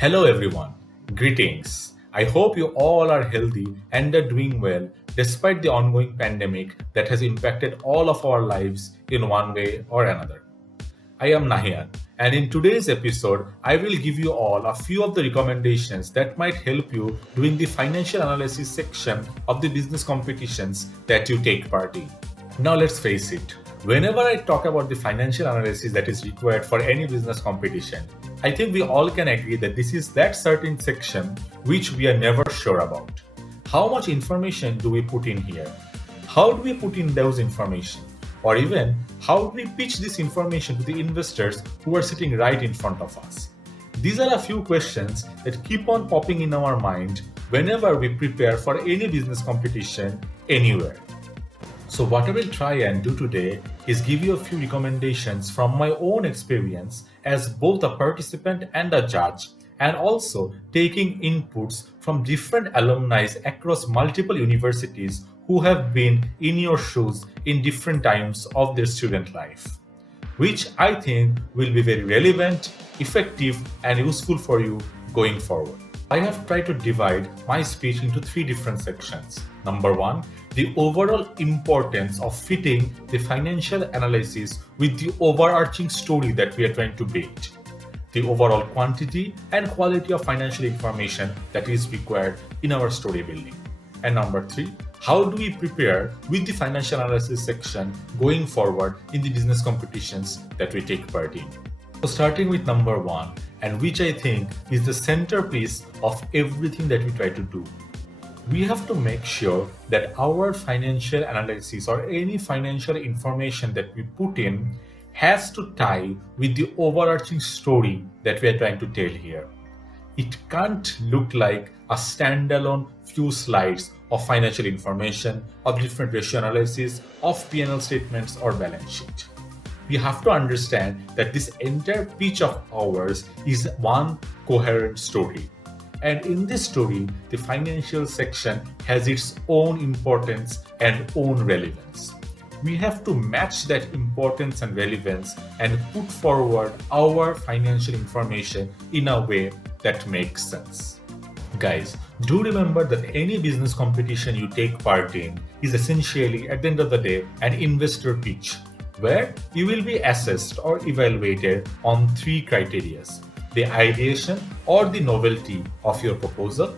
Hello everyone, greetings. I hope you all are healthy and are doing well despite the ongoing pandemic that has impacted all of our lives in one way or another. I am Nahian, and in today's episode, I will give you all a few of the recommendations that might help you during the financial analysis section of the business competitions that you take part in. Now, let's face it, whenever I talk about the financial analysis that is required for any business competition, I think we all can agree that this is that certain section which we are never sure about. How much information do we put in here? How do we put in those information? Or even, how do we pitch this information to the investors who are sitting right in front of us? These are a few questions that keep on popping in our mind whenever we prepare for any business competition anywhere. So what I will try and do today is give you a few recommendations from my own experience as both a participant and a judge, and also taking inputs from different alumni across multiple universities who have been in your shoes in different times of their student life, which I think will be very relevant, effective, and useful for you going forward. I have tried to divide my speech into three different sections. Number one, the overall importance of fitting the financial analysis with the overarching story that we are trying to build. The overall quantity and quality of financial information that is required in our story building. And number three, how do we prepare with the financial analysis section going forward in the business competitions that we take part in. So starting with number one, and which I think is the centerpiece of everything that we try to do. We have to make sure that our financial analysis or any financial information that we put in has to tie with the overarching story that we are trying to tell here. It can't look like a standalone few slides of financial information, of different ratio analysis, of P&L statements or balance sheet. We have to understand that this entire pitch of ours is one coherent story. And in this story, the financial section has its own importance and own relevance. We have to match that importance and relevance and put forward our financial information in a way that makes sense. Guys, do remember that any business competition you take part in is essentially, at the end of the day, an investor pitch, where you will be assessed or evaluated on three criteria: the ideation or the novelty of your proposal,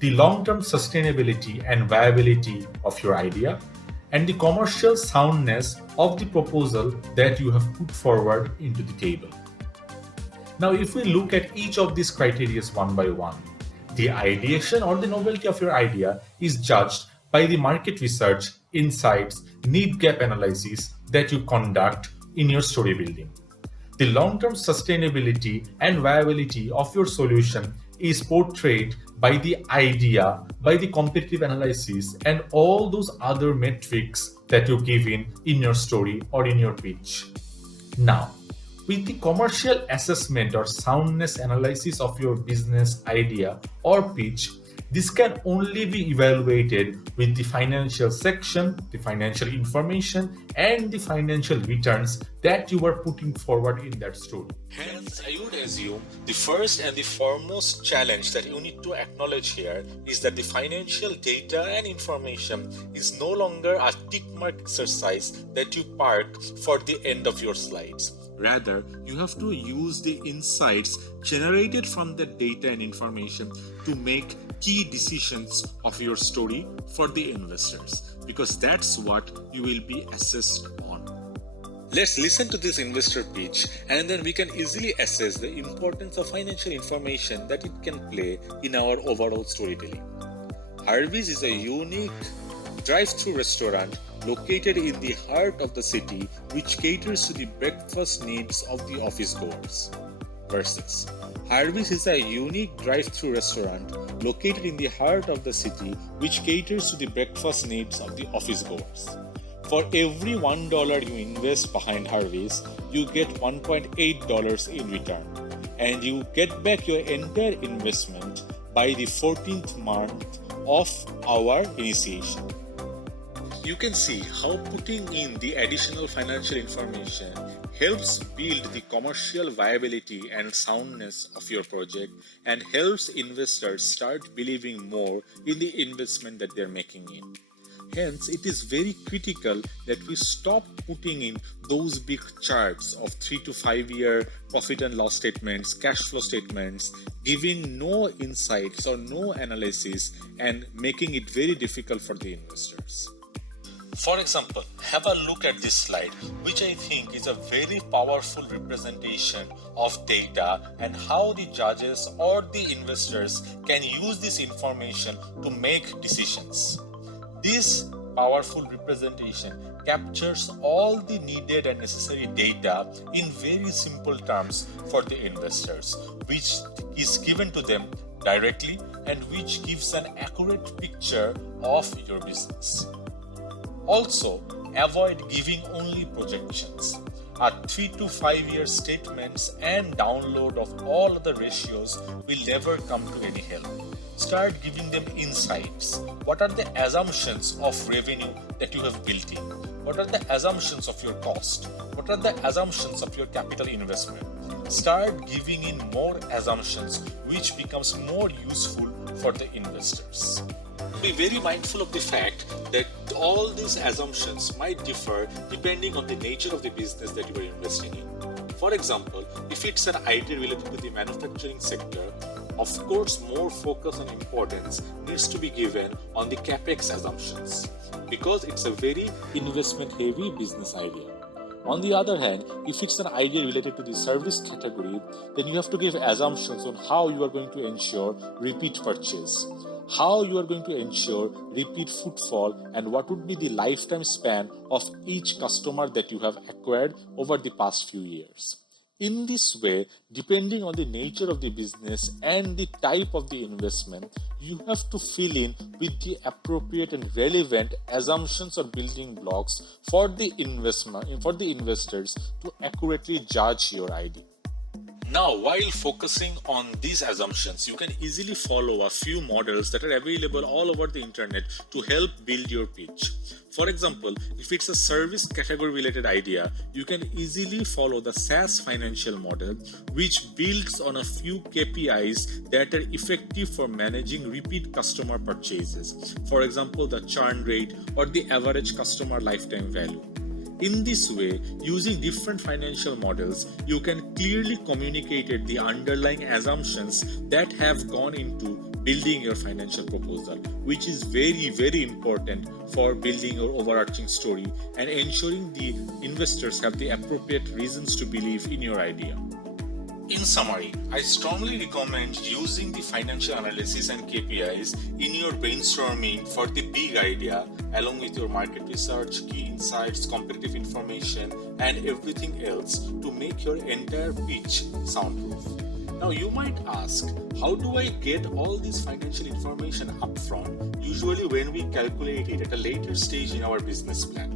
the long-term sustainability and viability of your idea, and the commercial soundness of the proposal that you have put forward into the table. Now, if we look at each of these criteria one by one, the ideation or the novelty of your idea is judged by the market research, insights, need gap analysis that you conduct in your story building. The long-term sustainability and viability of your solution is portrayed by the idea, by the competitive analysis, and all those other metrics that you give in your story or in your pitch. Now, with the commercial assessment or soundness analysis of your business idea or pitch, this can only be evaluated with the financial section, the financial information, and the financial returns that you are putting forward in that story. Hence, I would assume the first and the foremost challenge that you need to acknowledge here is that the financial data and information is no longer a tick mark exercise that you park for the end of your slides. Rather, you have to use the insights generated from the data and information to make key decisions of your story for the investors, because that's what you will be assessed on. Let's listen to this investor pitch, and then we can easily assess the importance of financial information that it can play in our overall storytelling. Harvey's is a unique drive-through restaurant located in the heart of the city, which caters to the breakfast needs of the office goers. Versus Harvey's is a unique drive-through restaurant located in the heart of the city, which caters to the breakfast needs of the office goers. For every $1 you invest behind Harvey's, you get $1.8 in return, and you get back your entire investment by the 14th month of our initiation. You can see how putting in the additional financial information helps build the commercial viability and soundness of your project, and helps investors start believing more in the investment that they're making in. Hence, it is very critical that we stop putting in those big charts of 3 to 5 year profit and loss statements, cash flow statements, giving no insights or no analysis and making it very difficult for the investors. For example, have a look at this slide, which I think is a very powerful representation of data and how the judges or the investors can use this information to make decisions. This powerful representation captures all the needed and necessary data in very simple terms for the investors, which is given to them directly and which gives an accurate picture of your business. Also, avoid giving only projections. A 3 to 5 year statements and download of all other ratios will never come to any help. Start giving them insights. What are the assumptions of revenue that you have built in? What are the assumptions of your cost? What are the assumptions of your capital investment? Start giving in more assumptions, which becomes more useful for the investors. Be very mindful of the fact that all these assumptions might differ depending on the nature of the business that you are investing in. For example, if it's an idea related to the manufacturing sector, of course, more focus and importance needs to be given on the capex assumptions because it's a very investment heavy business idea. On the other hand, if it's an idea related to the service category, then you have to give assumptions on how you are going to ensure repeat purchase, how you are going to ensure repeat footfall, and what would be the lifetime span of each customer that you have acquired over the past few years. In this way, depending on the nature of the business and the type of the investment, you have to fill in with the appropriate and relevant assumptions or building blocks for the investors to accurately judge your idea. Now, while focusing on these assumptions, you can easily follow a few models that are available all over the internet to help build your pitch. For example, if it's a service category related idea, you can easily follow the SaaS financial model, which builds on a few KPIs that are effective for managing repeat customer purchases. For example, the churn rate or the average customer lifetime value. In this way, using different financial models, you can clearly communicate the underlying assumptions that have gone into building your financial proposal, which is very, very important for building your overarching story and ensuring the investors have the appropriate reasons to believe in your idea. In summary, I strongly recommend using the financial analysis and KPIs in your brainstorming for the big idea, along with your market research, key insights, competitive information, and everything else to make your entire pitch soundproof. Now you might ask, how do I get all this financial information upfront, usually when we calculate it at a later stage in our business plan?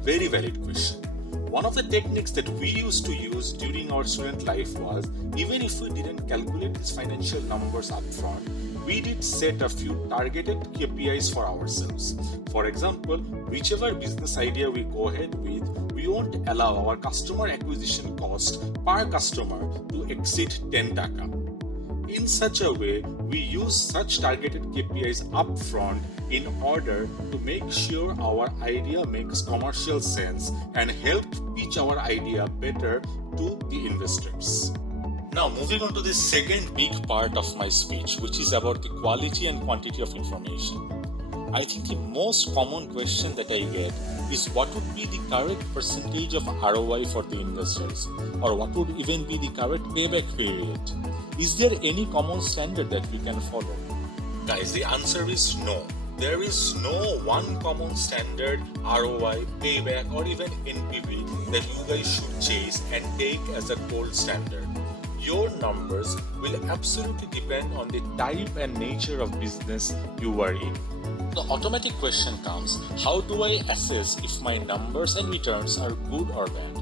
Very valid question. One of the techniques that we used to use during our student life was, even if we didn't calculate these financial numbers upfront, we did set a few targeted KPIs for ourselves. For example, whichever business idea we go ahead with, we won't allow our customer acquisition cost per customer to exceed 10 taka. In such a way, we use such targeted KPIs upfront in order to make sure our idea makes commercial sense and help pitch our idea better to the investors. Now, moving on to the second big part of my speech, which is about the quality and quantity of information. I think the most common question that I get is what would be the correct percentage of ROI for the investors, or what would even be the correct payback period? Is there any common standard that we can follow? Guys, the answer is no. There is no one common standard ROI, payback, or even NPV that you guys should chase and take as a gold standard. Your numbers will absolutely depend on the type and nature of business you are in. The automatic question comes, how do I assess if my numbers and returns are good or bad?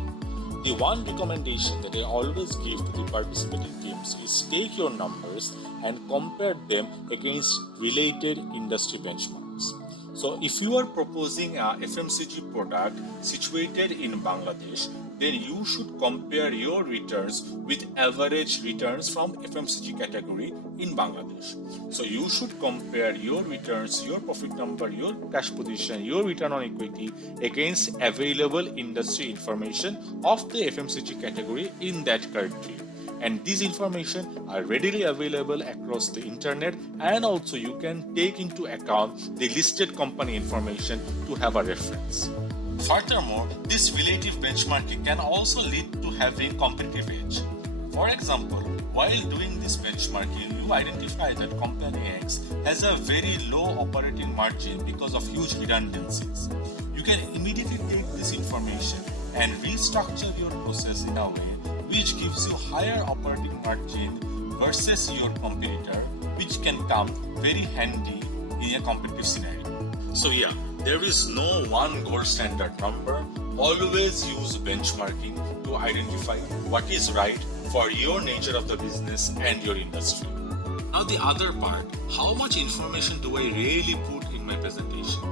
The one recommendation that I always give to the participating teams is take your numbers and compare them against related industry benchmarks. So if you are proposing a FMCG product situated in Bangladesh, then you should compare your returns with average returns from FMCG category in Bangladesh. So you should compare your returns, your profit number, your cash position, your return on equity against available industry information of the FMCG category in that country. And these information are readily available across the internet, and also you can take into account the listed company information to have a reference. Furthermore, this relative benchmarking can also lead to having competitive edge. For example, while doing this benchmarking, you identify that company X has a very low operating margin because of huge redundancies. You can immediately take this information and restructure your process in a way which gives you higher operating margin versus your competitor, which can come very handy in a competitive scenario. So yeah, there is no one gold standard number. Always use benchmarking to identify what is right for your nature of the business and your industry. Now the other part, how much information do I really put in my presentation?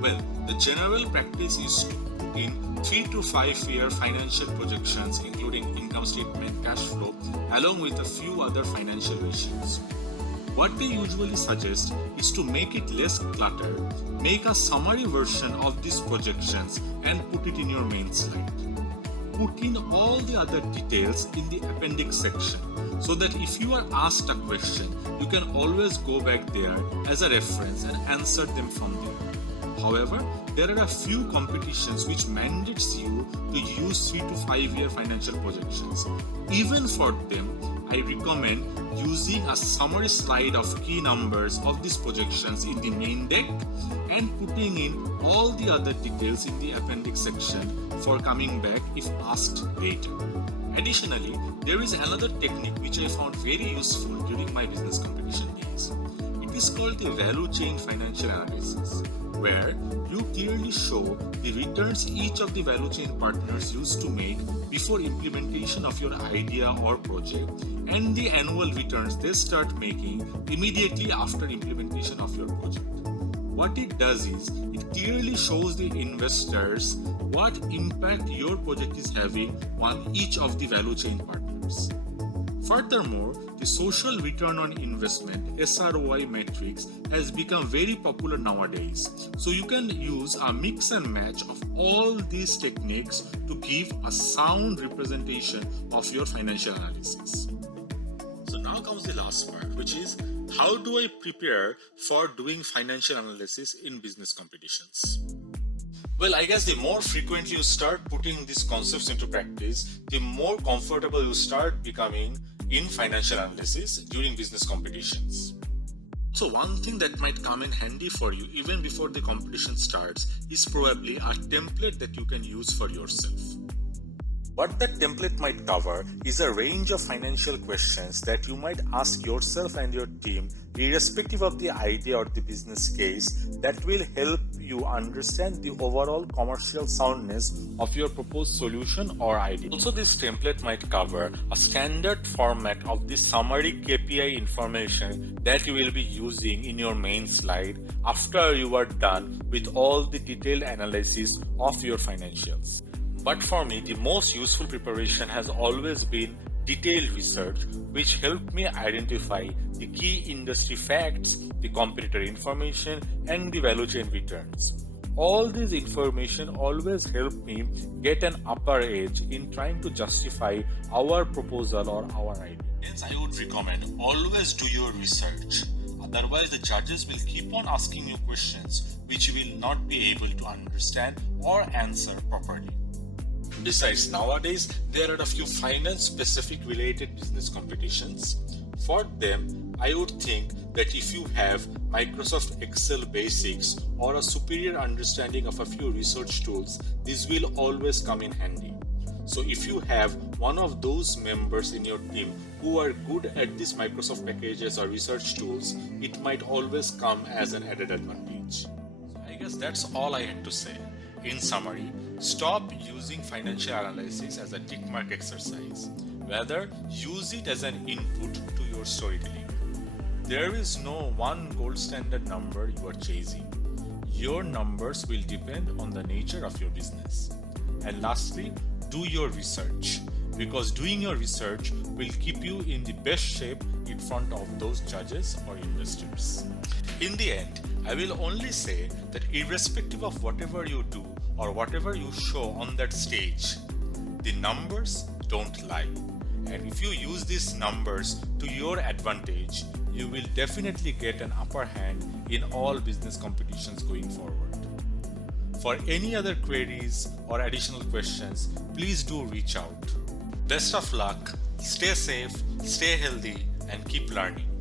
Well, the general practice is to put in 3 to 5 year financial projections, including income statement, cash flow, along with a few other financial ratios. What they usually suggest is to make it less cluttered, make a summary version of these projections and put it in your main slide. Put in all the other details in the appendix section so that if you are asked a question, you can always go back there as a reference and answer them from there. However, there are a few competitions which mandates you to use 3 to 5 year financial projections. Even for them, I recommend using a summary slide of key numbers of these projections in the main deck and putting in all the other details in the appendix section for coming back if asked later. Additionally, there is another technique which I found very useful during my business competition days. It is called the value chain financial analysis, where you clearly show the returns each of the value chain partners used to make before implementation of your idea or project and the annual returns they start making immediately after implementation of your project. What it does is, it clearly shows the investors what impact your project is having on each of the value chain partners. Furthermore, the social return on investment (SROI) matrix has become very popular nowadays. So you can use a mix and match of all these techniques to give a sound representation of your financial analysis. So now comes the last part, which is how do I prepare for doing financial analysis in business competitions? Well, I guess the more frequently you start putting these concepts into practice, the more comfortable you start becoming in financial analysis during business competitions. So one thing that might come in handy for you even before the competition starts is probably a template that you can use for yourself. What that template might cover is a range of financial questions that you might ask yourself and your team, irrespective of the idea or the business case, that will help you understand the overall commercial soundness of your proposed solution or idea. Also, this template might cover a standard format of the summary KPI information that you will be using in your main slide after you are done with all the detailed analysis of your financials. But for me, the most useful preparation has always been detailed research, which helped me identify the key industry facts, the competitor information, and the value chain returns. All this information always helped me get an upper edge in trying to justify our proposal or our idea. Hence, I would recommend always do your research. Otherwise, the judges will keep on asking you questions which you will not be able to understand or answer properly. Besides, nowadays, there are a few finance-specific related business competitions. For them, I would think that if you have Microsoft Excel basics or a superior understanding of a few research tools, this will always come in handy. So if you have one of those members in your team who are good at these Microsoft packages or research tools, it might always come as an added advantage. So I guess that's all I had to say. In summary, stop using financial analysis as a tick mark exercise. Rather, use it as an input to your storytelling. There is no one gold standard number you are chasing. Your numbers will depend on the nature of your business. And lastly, do your research, because doing your research will keep you in the best shape in front of those judges or investors. In the end, I will only say that irrespective of whatever you do or whatever you show on that stage, the numbers don't lie. And if you use these numbers to your advantage, you will definitely get an upper hand in all business competitions going forward. For any other queries or additional questions, please do reach out. Best of luck, stay safe, stay healthy, and keep learning.